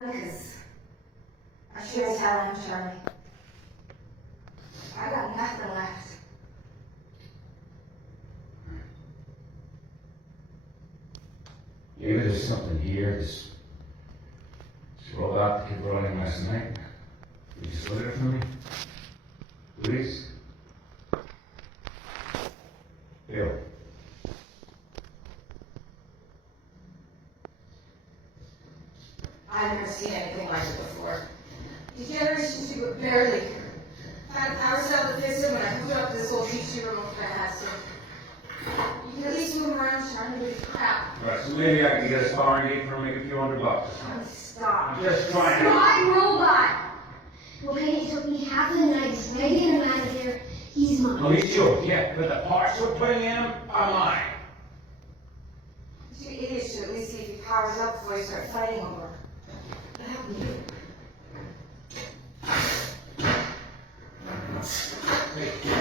Because I sure as hell am, Charlie. I got nothing left. Maybe there's something here. This robot that kept running last night. Would you split it for me? Please? Bill. I've never seen anything like it before. Degeneration too, but barely. Had a power cell that fixed it when I hooked up this whole teaching room for I had to. You can at least move around trying to do crap. Right, so maybe I can get a sparring date for maybe a few $100. Oh, stop. I'm just trying to. My robot! Well, Penny, it took me half of the night to get him out of there. He's mine. Oh, he's yours, yeah, but the parts we're putting in him are mine. You idiots should at least see if he powers up before you start fighting over him. What happened to you? Hey.